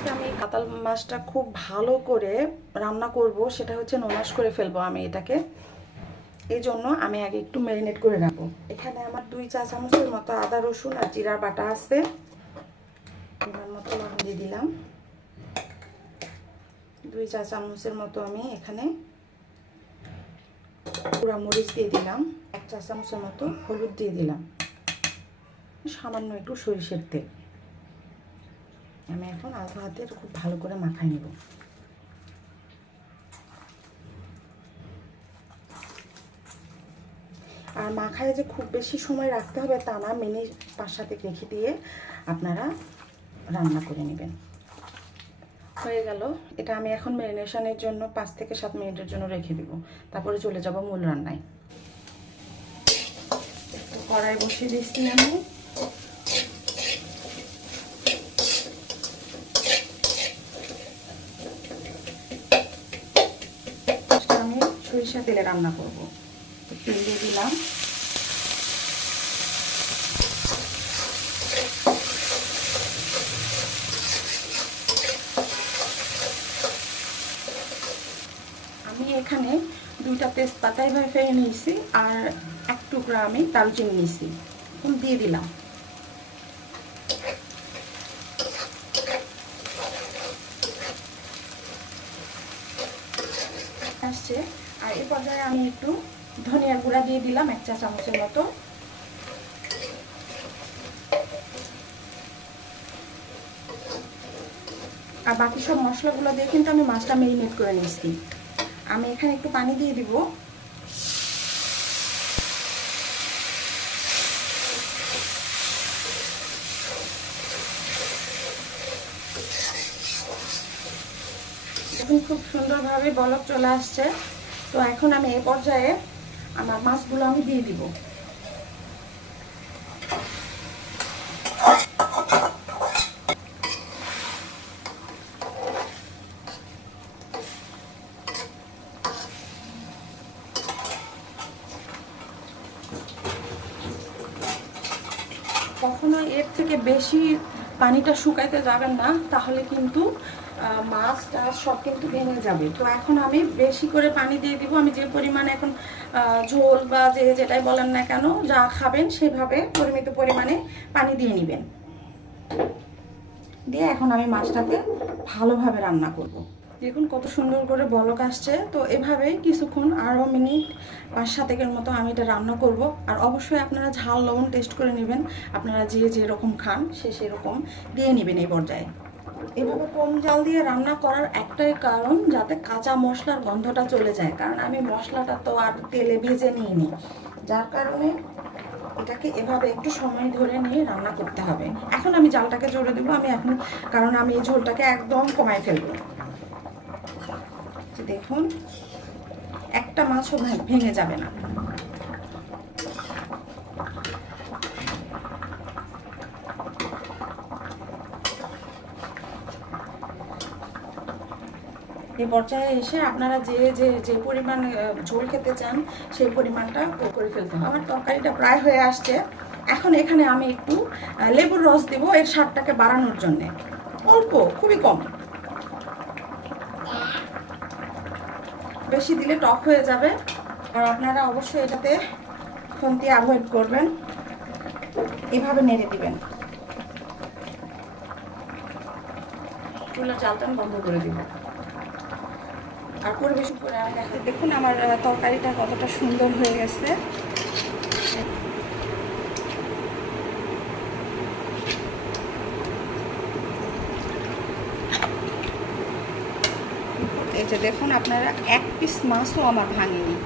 আজকে আমি কাতল মাছটা খুব ভালো করে রান্না করব, সেটা হচ্ছে নমাশ করে ফেলবো আমি এটাকে। এই জন্য আমি আগে একটু ম্যারিনেট করে রাখবো। এখানে আমার 2 চা চামচের মতো আদা রসুন আর জিরা বাটা আছে। এবার মতো লবণ দিয়ে দিলাম। 2 চা চামচের মতো আমি এখানে পুরা মরিচ দিয়ে দিলাম। 1 চা চামচের মতো হলুদ দিয়ে দিলাম। সামান্য একটু সরিষার তেল। আমি এখন আলতো হাতে খুব ভালো করে মাখাই নেব। আর মাখায় যে খুব বেশি সময় রাখতে হবে তা না, মিনিট 5-7 রেখে দিয়ে আপনারা রান্না করে নেবেন। হয়ে গেল। এটা আমি এখন ম্যারিনেশনের জন্য 5 থেকে 7 মিনিটের জন্য রেখে দিব। তারপরে চলে যাব মূল রান্নায়। একটু কড়াই বসিয়ে দিচ্ছি আমি। আমি সরিষা তেলে রান্না করব। তেল দিয়ে দিলাম। আমি এখানে 2টা তেজপাতা এভাবে ফেলে নিয়েছি আর 1 টুকরা আমি দারুচিনি নিয়েছি। এখন দিয়ে দিলাম। আসছে। আর এই পর্যায়ে আমি একটু ধনিয়ার গুঁড়া দিয়ে দিলাম 1 চা চামচের মতো। আর বাকি সব মশলাগুলো দিয়ে কিন্তু আমি মাছটা ম্যারিনেট করে নিয়েছি। আমি এখানে একটু পানি দিয়ে দিব। এখন খুব সুন্দরভাবে বলক চলে আসছে। তো এখন আমি এই পর্যায়ে আমার মাছগুলো আমি দিয়ে দিব। কখনো এর থেকে বেশি পানিটা শুকাইতে যাবেন না, তাহলে কিন্তু মাছটা সব কিন্তু ভেঙে যাবে। তো এখন আমি বেশি করে পানি দিয়ে দিব। আমি যে পরিমাণে এখন ঝোল বা যেটাই বলেন না কেন, যা খাবেন সেভাবে পরিমিত পরিমাণে পানি দিয়ে নেবেন। দিয়ে এখন আমি মাছটাকে ভালোভাবে রান্না করব। দেখুন কত সুন্দর করে বলক আসছে। তো এভাবেই কিছুক্ষণ আরও মিনিট 5-7 মতো আমি এটা রান্না করব। আর অবশ্যই আপনারা ঝাল লবণ টেস্ট করে নেবেন। আপনারা যে যেরকম খান সেরকম দিয়ে নেবেন এই পর্যায়ে। এভাবে কম জাল দিয়ে রান্না করার একটাই কারণ, যাতে কাঁচা মশলার গন্ধটা চলে যায়। কারণ আমি মশলাটা তো আর তেলে ভেজে নিইনি, যার কারণে এটাকে এভাবে একটু সময় ধরে নিয়ে রান্না করতে হবে। এখন আমি জালটাকে জোরে দেবো আমি এখন, কারণ আমি এই ঝোলটাকে একদম কমায় ফেলবো। দেখুন একটা মাছও ভেঙে যাবে না। এই পর্যায়ে এসে আপনারা যে পরিমাণ ঝোল খেতে চান সেই পরিমাণটা করে ফেলতে হবে। আমার তরকারিটা প্রায় হয়ে আসছে। এখন এখানে আমি একটু লেবুর রস দেবো এর স্বাদটাকে বাড়ানোর জন্যে। অল্প, খুবই কম, বেশি দিলে টক হয়ে যাবে। আর আপনারা অবশ্যই এটাতে খুন্তি অ্যাভয়েড করবেন। এভাবে নেড়ে দিবেন। চুলার জালটা বন্ধ করে দিব। আর পরিবেশন করে আমি দেখাতে, দেখুন আমার তরকারিটা কতটা সুন্দর হয়ে গেছে। এই যে দেখুন আপনারা 1 পিস মাছও আমার ভাঙেনি।